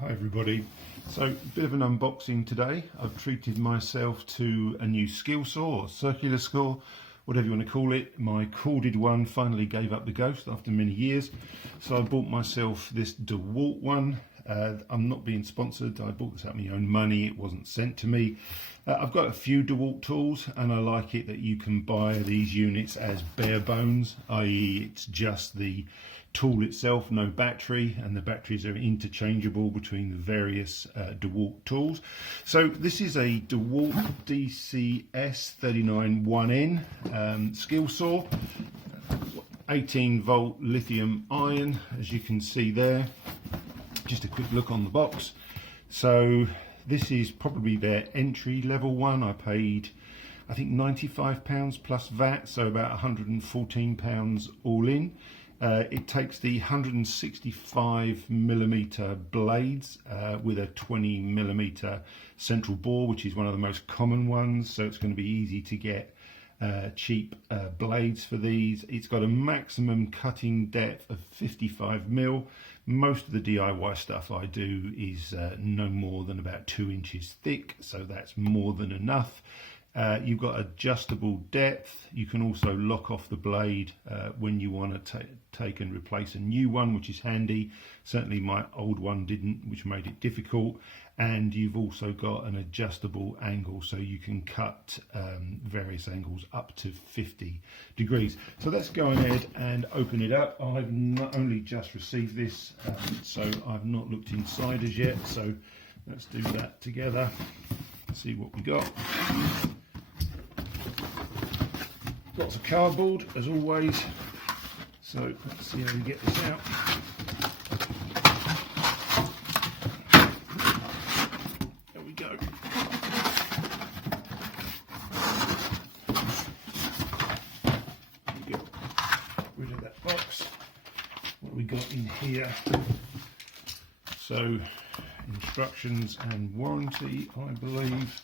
Hi everybody. So a bit of an unboxing today. I've treated myself to a new skill saw or circular saw, whatever you want to call it. My corded one finally gave up the ghost after many years, so I bought myself this Dewalt one. I'm not being sponsored. I bought this out of my own money. It wasn't sent to me. I've got a few Dewalt tools, and I like it that you can buy these units as bare bones, i.e. it's just the tool itself, no battery, and the batteries are interchangeable between the various Dewalt tools. So this is a Dewalt DCS391N skill saw, 18 volt lithium ion, as you can see there. Just a quick look on the box. So this is probably their entry level one. I paid, I think, £95 plus VAT, so about £114 all in. It takes the 165mm blades with a 20mm central bore, which is one of the most common ones, so it's going to be easy to get cheap blades for these. It's got a maximum cutting depth of 55mm. Most of the DIY stuff I do is no more than about 2 inches thick, so that's more than enough. You've got adjustable depth. You can also lock off the blade when you want to take and replace a new one, which is handy. Certainly my old one didn't, which made it difficult. And you've also got an adjustable angle, so you can cut various angles up to 50 degrees. So let's go ahead and open it up. I've not only just received this, so I've not looked inside as yet. So let's do that together. See what we got. Lots of cardboard as always, so let's see how we get this out. There we go. Got rid of that box. What have we got in here? So instructions and warranty, I believe.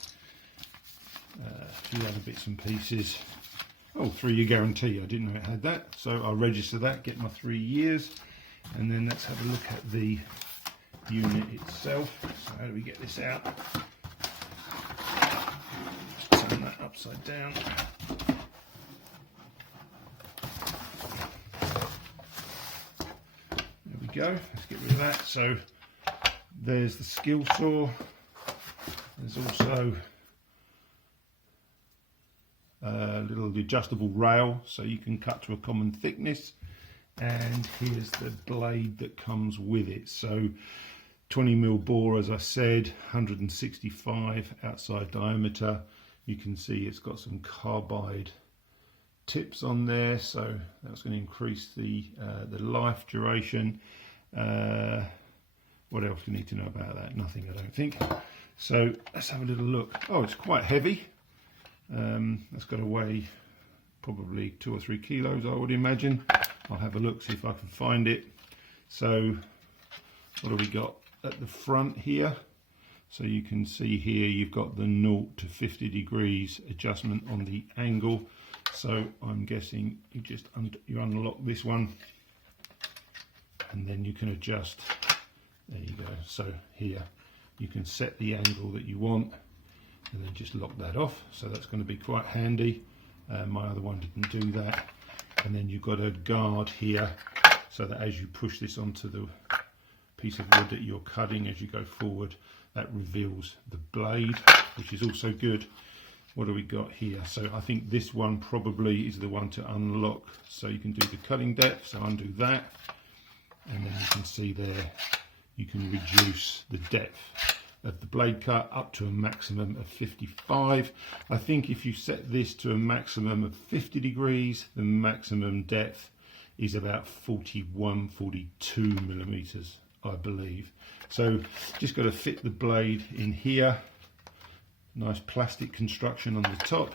A few other bits and pieces. Oh, 3-year guarantee. I didn't know it had that, so I'll register that, get my 3 years, and then let's have a look at the unit itself. So how do we get this out? Just turn that upside down. There we go. Let's get rid of that. So there's the skill saw. There's also a little adjustable rail, so you can cut to a common thickness. And here's the blade that comes with it. So 20mm bore, as I said, 165 outside diameter. You can see it's got some carbide tips on there, so that's going to increase the life duration. What else do you need to know about that? Nothing, I don't think. So let's have a little look. Oh, it's quite heavy. That's got to weigh probably 2 or 3 kilos, I would imagine. I'll have a look, see if I can find it. So what have we got at the front here? So you can see here you've got the 0 to 50 degrees adjustment on the angle. So I'm guessing you just unlock this one, and then you can adjust. There you go. So here you can set the angle that you want, and then just lock that off. So that's going to be quite handy. My other one didn't do that. And then you've got a guard here, so that as you push this onto the piece of wood that you're cutting as you go forward, that reveals the blade, which is also good. What do we got here? So I think this one probably is the one to unlock, so you can do the cutting depth. So undo that, and then you can see there you can reduce the depth of the blade cut up to a maximum of 55. I think if you set this to a maximum of 50 degrees, the maximum depth is about 41, 42 millimeters, I believe. So just got to fit the blade in here. Nice plastic construction on the top.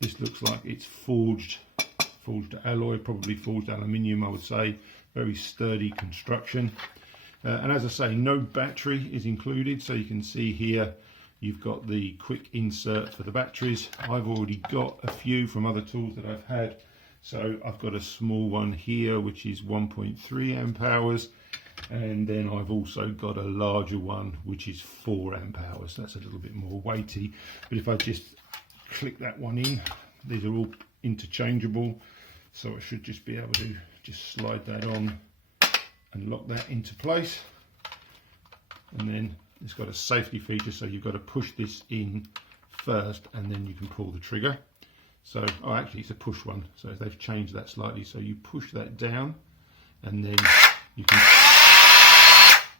This looks like it's forged alloy, probably forged aluminium, I would say. Very sturdy construction. And as I say, no battery is included, so you can see here you've got the quick insert for the batteries. I've already got a few from other tools that I've had. So I've got a small one here which is 1.3 amp hours, and then I've also got a larger one which is 4 amp hours. That's a little bit more weighty, but if I just click that one in, these are all interchangeable, so I should just be able to just slide that on and lock that into place. And then it's got a safety feature, so you've got to push this in first and then you can pull the trigger. So, oh, actually it's a push one, so they've changed that slightly. So you push that down and then you can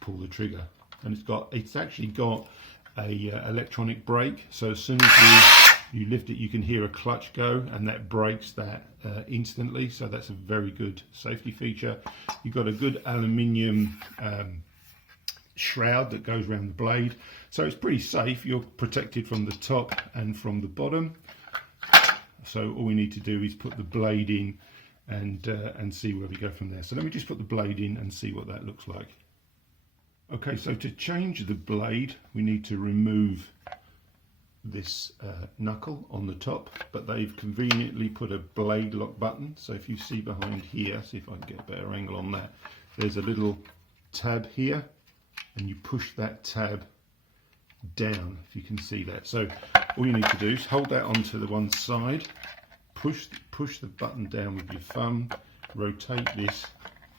pull the trigger. And it's actually got a electronic brake, so as soon as you lift it, you can hear a clutch go, and that brakes that instantly. So that's a very good safety feature. You've got a good aluminium shroud that goes around the blade, so it's pretty safe. You're protected from the top and from the bottom. So all we need to do is put the blade in and see where we go from there. So let me just put the blade in and see what that looks like. Okay, so to change the blade, we need to remove this knuckle on the top, but they've conveniently put a blade lock button. So if you see behind here, see if I can get a better angle on that, there's a little tab here, and you push that tab down, if you can see that. So all you need to do is hold that onto the one side, push the button down with your thumb, rotate this,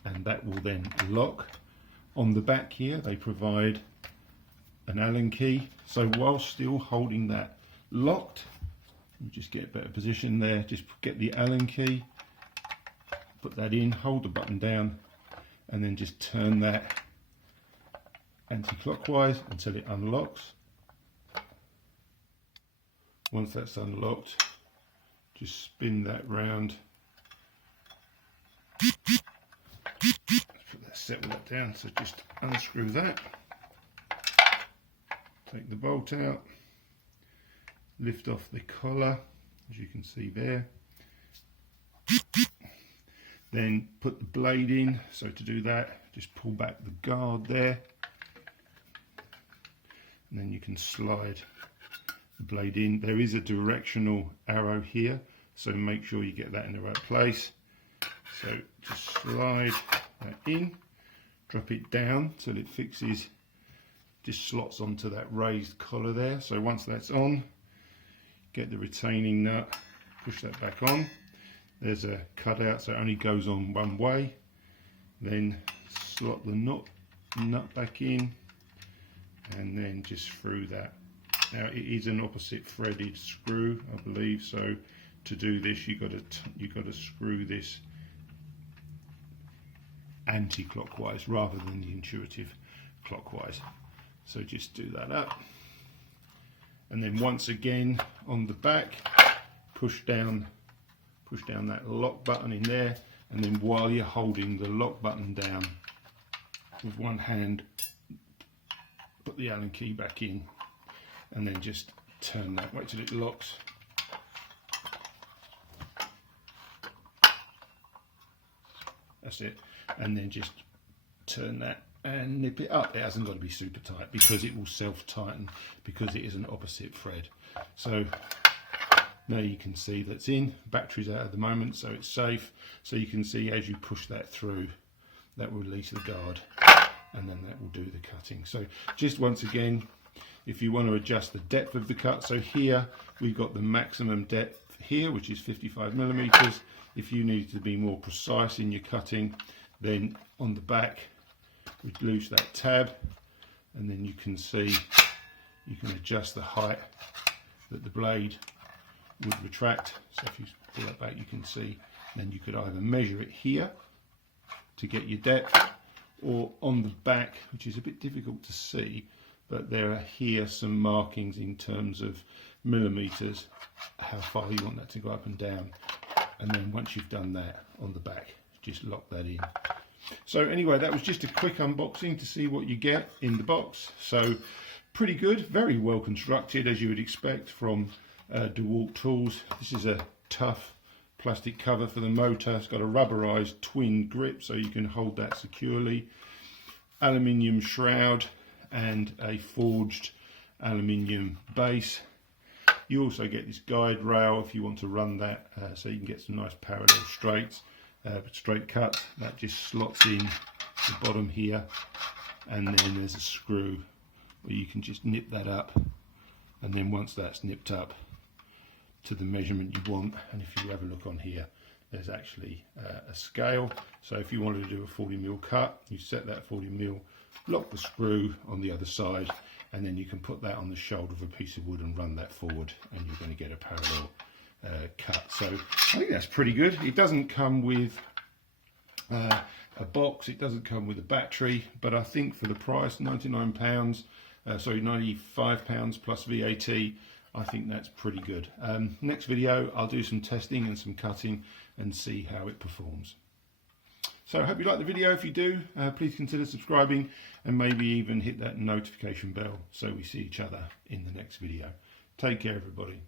and that will then lock. On the back here they provide an Allen key, so while still holding that locked, you just get a better position there, just get the Allen key, put that in, hold the button down, and then just turn that anti-clockwise until it unlocks. Once that's unlocked, just spin that round. Put that, settle that down, so just unscrew that. Take the bolt out, lift off the collar, as you can see there. Then put the blade in, so to do that, just pull back the guard there. And then you can slide the blade in. There is a directional arrow here, so make sure you get that in the right place. So just slide that in, drop it down till it fixes, just slots onto that raised collar there. So once that's on, get the retaining nut, push that back on. There's a cutout, so it only goes on one way. Then slot the nut back in, and then just through that. Now it is an opposite threaded screw, I believe, so to do this you got to screw this anti-clockwise rather than the intuitive clockwise. So just do that up, and then once again on the back, push down that lock button in there, and then while you're holding the lock button down with one hand, put the Allen key back in, and then just turn that, wait till it locks. That's it, and then just turn that and nip it up. It hasn't got to be super tight because it will self-tighten because it is an opposite thread. So now you can see that's in. Battery's out at the moment, so it's safe. So you can see as you push that through, that will release the guard, and then that will do the cutting. So just once again, if you want to adjust the depth of the cut, so here we've got the maximum depth here, which is 55 millimeters. If you need to be more precise in your cutting, then on the back we loose that tab, and then you can see you can adjust the height that the blade would retract. So if you pull that back, you can see, then you could either measure it here to get your depth, or on the back, which is a bit difficult to see, but there are here some markings in terms of millimeters, how far you want that to go up and down. And then once you've done that on the back, just lock that in. So anyway, that was just a quick unboxing to see what you get in the box. So pretty good, very well constructed, as you would expect from Dewalt tools. This is a tough plastic cover for the motor. It's got a rubberized twin grip so you can hold that securely. Aluminium shroud and a forged aluminium base. You also get this guide rail if you want to run that, so you can get some nice parallel straights, straight cut. That just slots in the bottom here, and then there's a screw where you can just nip that up, and then once that's nipped up to the measurement you want, and if you have a look on here, there's actually a scale. So if you wanted to do a 40mm cut, you set that 40mm, lock the screw on the other side, and then you can put that on the shoulder of a piece of wood and run that forward, and you're going to get a parallel cut. So I think that's pretty good. It doesn't come with a box, it doesn't come with a battery, but I think for the price, £95 plus VAT, I think that's pretty good. Next video, I'll do some testing and some cutting and see how it performs. So I hope you like the video. If you do, please consider subscribing and maybe even hit that notification bell so we see each other in the next video. Take care, everybody.